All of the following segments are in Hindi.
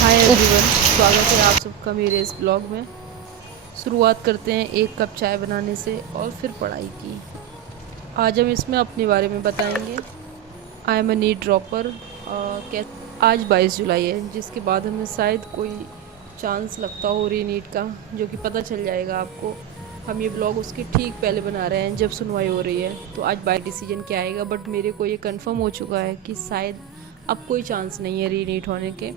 हाय एवरीवन, स्वागत है आप सबका मेरे इस ब्लॉग में। शुरुआत करते हैं एक कप चाय बनाने से और फिर पढ़ाई की। आज हम इसमें अपने बारे में बताएंगे। I am a NEET dropper. आज 22 जुलाई है, जिसके बाद हमें शायद कोई चांस लगता हो री नीट का, जो कि पता चल जाएगा आपको। हम ये ब्लॉग उसके ठीक पहले बना रहे हैं जब सुनवाई हो रही है, तो आज बाय डिसीजन क्या आएगा, बट मेरे को ये कंफर्म हो चुका है कि शायद अब कोई चांस नहीं है री नीट होने के।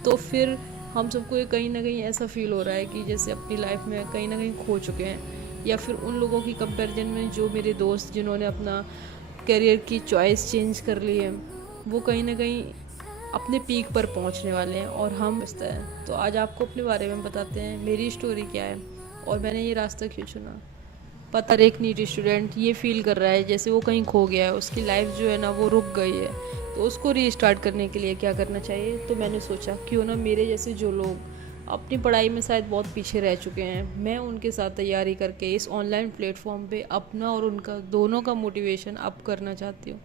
तो फिर हम सबको ये कहीं ना कहीं ऐसा फील हो रहा है कि जैसे अपनी लाइफ में कहीं ना कहीं खो चुके हैं, या फिर उन लोगों की कंपैरिजन में जो मेरे दोस्त जिन्होंने अपना करियर की चॉइस चेंज कर ली है, वो कहीं ना कहीं अपने पीक पर पहुंचने वाले हैं और हम बचते हैं। तो आज आपको अपने बारे में बताते हैं, मेरी स्टोरी क्या है और मैंने ये रास्ता क्यों चुना। पता हर एक नीट स्टूडेंट ये फील कर रहा है जैसे वो कहीं खो गया है, उसकी लाइफ जो है ना वो रुक गई है। तो उसको रीस्टार्ट करने के लिए क्या करना चाहिए। तो मैंने सोचा क्यों ना मेरे जैसे जो लोग अपनी पढ़ाई में शायद बहुत पीछे रह चुके हैं, मैं उनके साथ तैयारी करके इस ऑनलाइन प्लेटफॉर्म पे अपना और उनका दोनों का मोटिवेशन अप करना चाहती हूँ।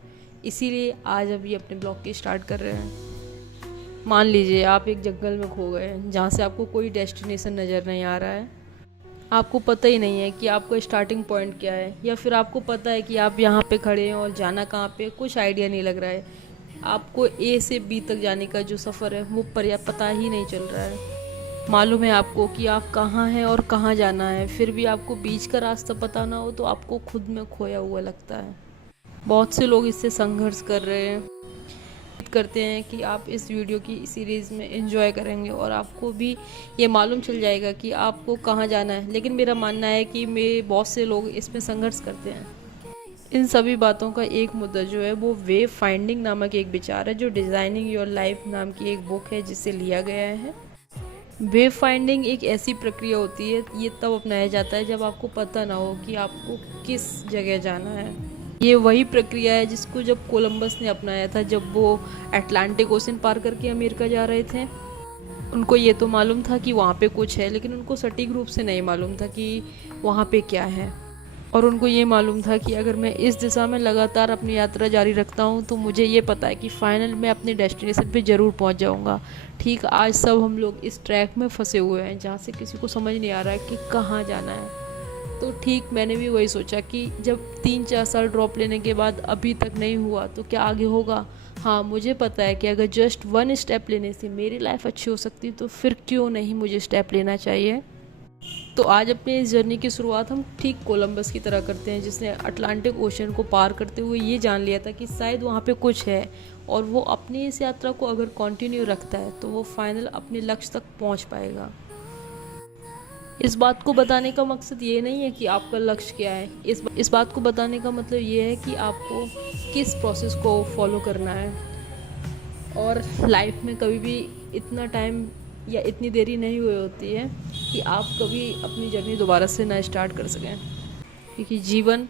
इसीलिए आज अभी अपने ब्लॉग की स्टार्ट कर रहे हैं। मान लीजिए आप एक जंगल में खो गए जहाँ से आपको कोई डेस्टिनेशन नज़र नहीं आ रहा है। आपको पता ही नहीं है कि आपका स्टार्टिंग पॉइंट क्या है, या फिर आपको पता है कि आप यहाँ पे खड़े हैं और जाना कहाँ पे कुछ आइडिया नहीं लग रहा है। आपको ए से बी तक जाने का जो सफ़र है वो पता ही नहीं चल रहा है। मालूम है आपको कि आप कहाँ हैं और कहाँ जाना है, फिर भी आपको बीच का रास्ता पता ना हो तो आपको खुद में खोया हुआ लगता है। बहुत से लोग इससे संघर्ष कर रहे हैं। उम्मीद करते हैं कि आप इस वीडियो की सीरीज़ में एंजॉय करेंगे और आपको भी ये मालूम चल जाएगा कि आपको कहाँ जाना है। लेकिन मेरा मानना है कि मेरे बहुत से लोग इसमें संघर्ष करते हैं। इन सभी बातों का एक मुद्दा जो है वो वे फाइंडिंग नामक एक विचार है, जो डिज़ाइनिंग योर लाइफ नाम की एक बुक है जिससे लिया गया है। वे फाइंडिंग एक ऐसी प्रक्रिया होती है, ये तब अपनाया जाता है जब आपको पता ना हो कि आपको किस जगह जाना है। ये वही प्रक्रिया है जिसको जब कोलंबस ने अपनाया था, जब वो अटलांटिक ओशन पार करके अमेरिका जा रहे थे। उनको ये तो मालूम था कि वहाँ पे कुछ है, लेकिन उनको सटीक रूप से नहीं मालूम था कि वहाँ पे क्या है। और उनको ये मालूम था कि अगर मैं इस दिशा में लगातार अपनी यात्रा जारी रखता हूँ तो मुझे ये पता है कि फाइनल में अपने डेस्टिनेशन पे ज़रूर पहुँच जाऊँगा। ठीक आज सब हम लोग इस ट्रैक में फंसे हुए हैं जहाँ से किसी को समझ नहीं आ रहा है कि कहाँ जाना है। तो ठीक मैंने भी वही सोचा कि जब 3-4 साल ड्रॉप लेने के बाद अभी तक नहीं हुआ तो क्या आगे होगा। हाँ, मुझे पता है कि अगर जस्ट वन स्टेप लेने से मेरी लाइफ अच्छी हो सकती तो फिर क्यों नहीं मुझे स्टेप लेना चाहिए। तो आज अपनी इस जर्नी की शुरुआत हम ठीक कोलंबस की तरह करते हैं, जिसने अटलांटिक ओशन को पार करते हुए ये जान लिया था कि शायद वहाँ पे कुछ है, और वो अपनी इस यात्रा को अगर कंटिन्यू रखता है तो वो फाइनल अपने लक्ष्य तक पहुँच पाएगा। इस बात को बताने का मकसद ये नहीं है कि आपका लक्ष्य क्या है। इस बात को बताने का मतलब ये है कि आपको किस प्रोसेस को फॉलो करना है। और लाइफ में कभी भी इतना टाइम या इतनी देरी नहीं हुई होती है कि आप कभी अपनी जर्नी दोबारा से ना स्टार्ट कर सकें, क्योंकि जीवन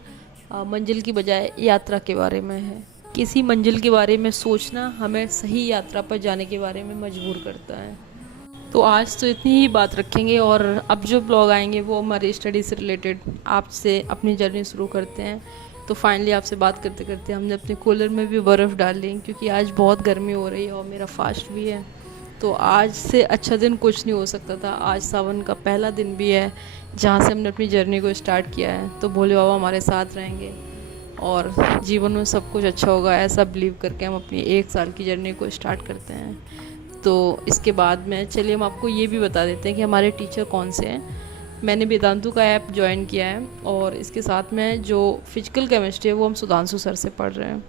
मंजिल की बजाय यात्रा के बारे में है। किसी मंजिल के बारे में सोचना हमें सही यात्रा पर जाने के बारे में मजबूर करता है। तो आज तो इतनी ही बात रखेंगे, और अब जो ब्लॉग आएंगे वो हमारी स्टडी से रिलेटेड आपसे अपनी जर्नी शुरू करते हैं। तो फाइनली आपसे बात करते करते हमने अपने कूलर में भी बर्फ़ डाल ली, क्योंकि आज बहुत गर्मी हो रही है और मेरा फास्ट भी है। तो आज से अच्छा दिन कुछ नहीं हो सकता था। आज सावन का पहला दिन भी है जहाँ से हमने अपनी जर्नी को स्टार्ट किया है। तो भोले बाबा हमारे साथ रहेंगे और जीवन में सब कुछ अच्छा होगा, ऐसा बिलीव करके हम अपनी 1 साल की जर्नी को स्टार्ट करते हैं। तो इसके बाद में चलिए हम आपको ये भी बता देते हैं कि हमारे टीचर कौन से हैं। मैंने वेदांतु का ऐप ज्वाइन किया है, और इसके साथ में जो फिजिकल केमिस्ट्री है वो हम सुधांशु सर से पढ़ रहे हैं।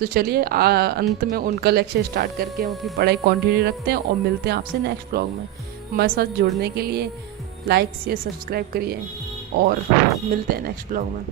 तो चलिए अंत में उनका लेक्चर स्टार्ट करके उनकी पढ़ाई कंटिन्यू रखते हैं, और मिलते हैं आपसे नेक्स्ट ब्लॉग में। हमारे साथ जुड़ने के लिए लाइक शेयर सब्सक्राइब करिए, और मिलते हैं नेक्स्ट ब्लॉग में।